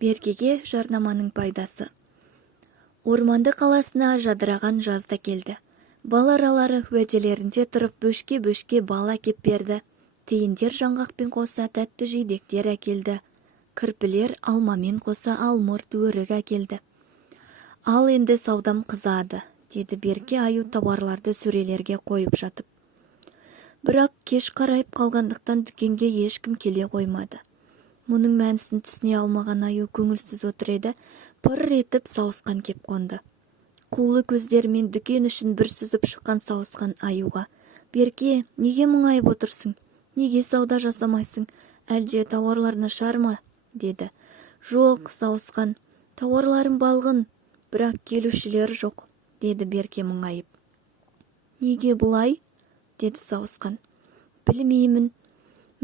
Беркеге жарнаманың пайдасы. Орманды қаласына жадыраған жазда келді. Бал аралары уәделерінде тұрып бөшке-бөшке бал әкеп берді. Тиіндер жаңғақпен қоса тәтті жидектер әкелді. Кірпілер алмамен қоса алмұрт өрік әкелді. Ал енді саудам қызады, деді Берке Аю тауарларды сөрелерге қойып жатып. Бірақ кеш қарайып қалғандықтан дүкенге ешкім келе қоймады. Мұның мәнісін түсіне алмаған Аю көңілсіз отыр еді, пыр етіп сауысқан кеп қонды. Қулы көздерімен дүкен үшін бір сүзіп шыққан сауысқан Аюға: «Берке, неге мұңайып отырсың? Неге сауда жасамайсың? Әлде тауарлар нашар ма?» деді. «Жоқ, сауысқан, тауарларым балғын, бірақ келушілер жоқ», деді Берке мұңайып. «Неге бұлай?» деді сауысқан. «Білмеймін.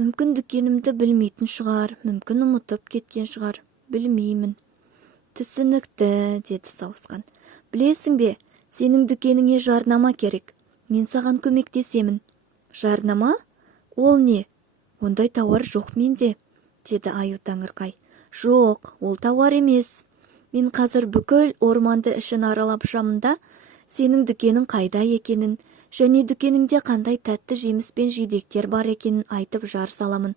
Мүмкін дүкенімді білмейтін шығар, мүмкін ұмытып кеткен шығар, білмеймін». «Түсінікті», деді сауысқан. «Білесің бе, сенің дүкеніңе жарнама керек. Мен саған көмектесемін». «Жарнама? Ол не? Ондай тауар жоқ менде», деді Аю таңырқай. «Жоқ, ол тауар емес. Мен қазір бүкіл орманды ішін аралап шамында, сенің дүкенің қайда екенін, және дүкеніңде қандай тәтті жеміс пен жидектер бар екенін айтып жар саламын.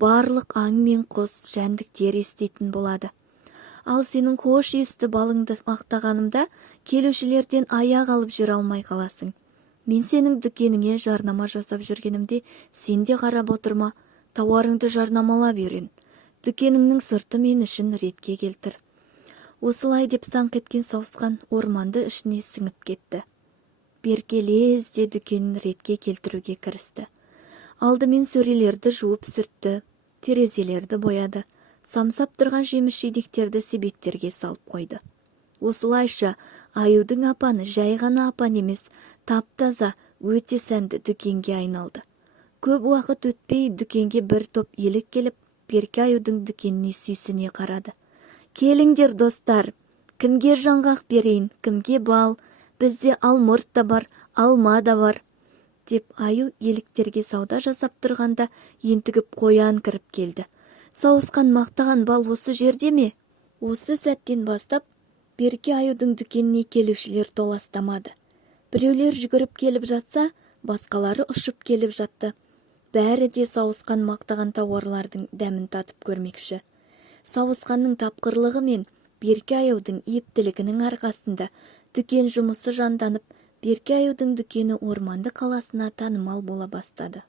Барлық аң мен құс, жәндіктер еститін болады. Ал сенің хош иісті балыңды мақтағанымда келушілерден аяқ алып жүре алмай қаласың. Мен сенің дүкеніңе жарнама жасап жүргенімде сен де қарап отырма, тауарыңды жарнамалап үйрен. Дүкеніңнің сырты мен үшін ретке келтір». Осылай деп саңқ еткен сауысқан орманды ішіне сіңіп кетті. Берке лезде дүкенін ретке келтіруге кірісті. Алдымен сөрелерді жуып сүртті, терезелерді бояды, самсап тұрған жеміс-жидектерді себеттерге салып қойды. Осылайша Аюдың апаны жай ғана апан емес, тап-таза, өте сәнді дүкенге айналды. Көп уақыт өтпей дүкенге бір топ елік келіп, Берке Аюдың дүкеніне сүйсіне қарады. «Келіңдер, достар, кімге жаңғақ берейін, кімге бал, бізде алмұрт та бар, алма да бар», деп Аю еліктерге сауда жасап тұрғанда ентігіп қоян кіріп келді. «Сауысқан мақтаған бал осы жерде ме?» Осы сәттен бастап Берке Аюдың дүкеніне келушілер толастамады. Біреулер жүгіріп келіп жатса, басқалары ұшып келіп жатты. Бәрі де сауысқан мақтаған тауарлардың дәмін татып көрмекші. Сауысқанның тапқырлығы мен Берке Аюдың ептілігінің арқасында дүкен жұмысы жанданып, Берке Аюдың дүкені орманды қаласына танымал бола бастады.